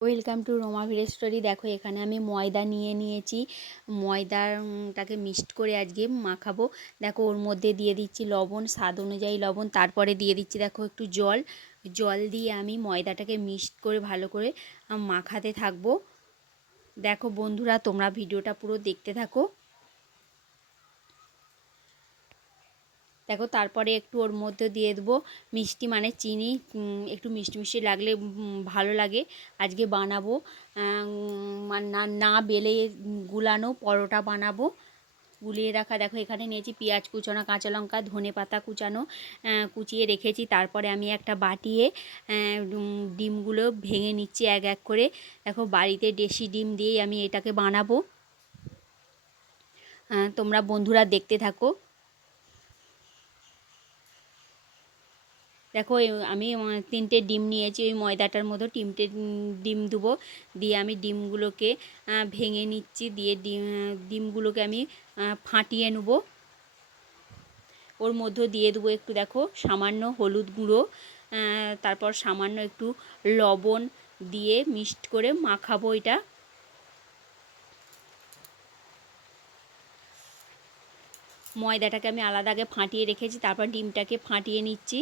Welcome to Ruma ভিড়ে story দেখো, এখানে আমি ময়দা নিয়ে নিয়েছি। ময়দাটাকে মিক্সড করে আজকে মাখাবো। দেখো, ওর মধ্যে দিয়ে দিচ্ছি লবণ, স্বাদ অনুযায়ী লবণ। তারপরে দিয়ে দিচ্ছি, দেখো, একটু জল। জল দিয়ে আমি ময়দাটাকে মিক্সড করে ভালো করে মাখাতে থাকব। দেখো বন্ধুরা, তোমরা ভিডিওটা পুরো দেখতে থাকো। দেখো তারপরে একটু ওর মধ্যে দিয়ে দেবো মিষ্টি মানে চিনি একটু মিষ্টি মিষ্টি লাগলে ভালো লাগে। আজকে বানাবো না না বেলে গুলানো পরোটা বানাবো। গুলিয়ে রাখা, দেখো এখানে নিয়েছি পেঁয়াজ কুচানো, কাঁচা লঙ্কা, ধনে পাতা কুচানো কুচিয়ে রেখেছি। তারপরে আমি একটা বাটিয়ে ডিমগুলো ভেঙে নিচ্ছি এক এক করে। দেখো বাড়িতে দেশি ডিম দিয়েই আমি এটাকে বানাবো। তোমরা বন্ধুরা দেখতে থাকো। দেখো আমি তিনটে ডিম নিয়েছি, ওই ময়দাটার মধ্যে তিনটে ডিম দেবো। দিয়ে আমি ডিমগুলোকে ভেঙে নিচ্ছি, দিয়ে ডিম ডিমগুলোকে আমি ফাটিয়ে নেব। ওর মধ্যে দিয়ে দেবো একটু, দেখো, সামান্য হলুদ গুঁড়ো তারপর সামান্য একটু লবণ দিয়ে মিক্সড করে মাখাবো এটা। ময়দাটাকে আমি আলাদা আগে ফাটিয়ে রেখেছি, তারপর ডিমটাকে ফাটিয়ে নিচ্ছি।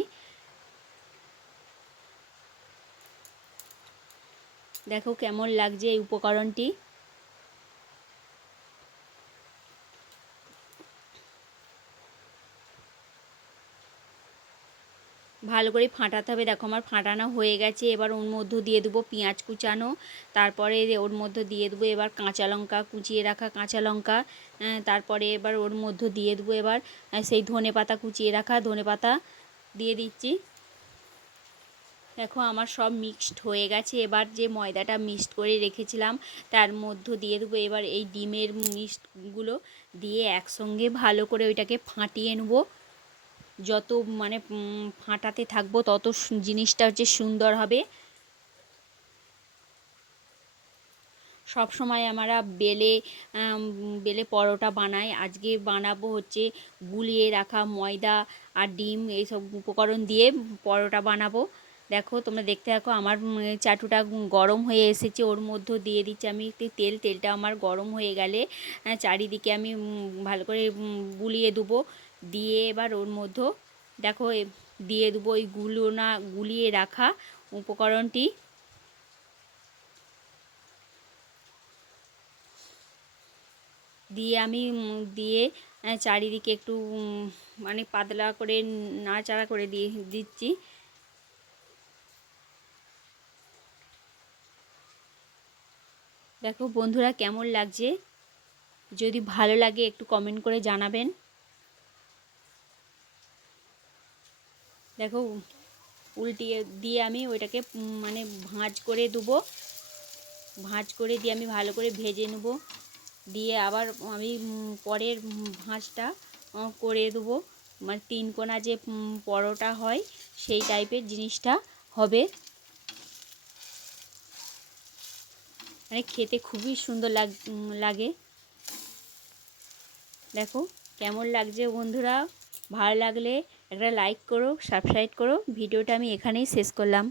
দেখো কেমন লাগছে এই উপকরণটি। ভালো করে ফাটাতে হবে। দেখো আমার ফাটানো হয়ে গেছে। এবার ওর মধ্যে দিয়ে দেবো পেঁয়াজ কুচানো। তারপরে ওর মধ্যে দিয়ে দেবো এবার কাঁচা লঙ্কা, কুচিয়ে রাখা কাঁচা লঙ্কা। তারপরে এবার ওর মধ্যে দিয়ে দেবো এবার সেই ধনে পাতা কুচিয়ে রাখা ধনে পাতা দিয়ে দিচ্ছি। দেখো, আমার সব মিক্সড হয়ে গেছে। এবার যে ময়দাটা মিক্সড করে রেখেছিলাম, তার মধ্য দিয়ে দেবো। এবার এই ডিমের মিক্সডগুলো দিয়ে একসঙ্গে ভালো করে ওইটাকে ফাটিয়ে নেব। যত মানে ফাটাতে থাকব, তত জিনিসটা হচ্ছে সুন্দর হবে। সব সময় আমরা বেলে বেলে পরোটা বানাই। আজকে বানাবো হচ্ছে গুলিয়ে রাখা ময়দা আর ডিম, এইসব উপকরণ দিয়ে পরোটা বানাবো। দেখো, তোমরা দেখতে থাকো, আমার চাটুটা গরম হয়ে এসেছে, ওর মধ্যে দিয়ে দিচ্ছি আমি একটু তেল, তেলটা আমার গরম হয়ে গেলে চারিদিকে আমি ভালো করে গুলিয়ে দেবো, দিয়ে এবার ওর মধ্যে, দেখো দিয়ে দেবো ওই গুলো না, গুলিয়ে রাখা উপকরণটি। দিয়ে আমি দিয়ে চারিদিকে একটু মানে পাতলা করে নাড়াচাড়া করে দিয়ে দিচ্ছি। দেখো বন্ধুরা কেমন লাগছে? যদি ভালো লাগে একটু কমেন্ট করে জানাবেন। দেখো উল্টিয়ে দিয়ে আমি ওইটাকে মানে ভাঁজ করে দেবো। ভাঁজ করে দিয়ে আমি ভালো করে ভেজে নেব। দিয়ে আবার আমি পরের ভাঁজটা করে দেবো। মানে তিন কোনা যে পরোটা হয়, সেই টাইপের জিনিসটা হবে। মানে খেতে খুবই সুন্দর লাগ লাগে। দেখো, কেমন লাগছে বন্ধুরা? ভালো লাগলে একটা লাইক করো সাবস্ক্রাইব করো। ভিডিওটা আমি এখানেই শেষ করলাম।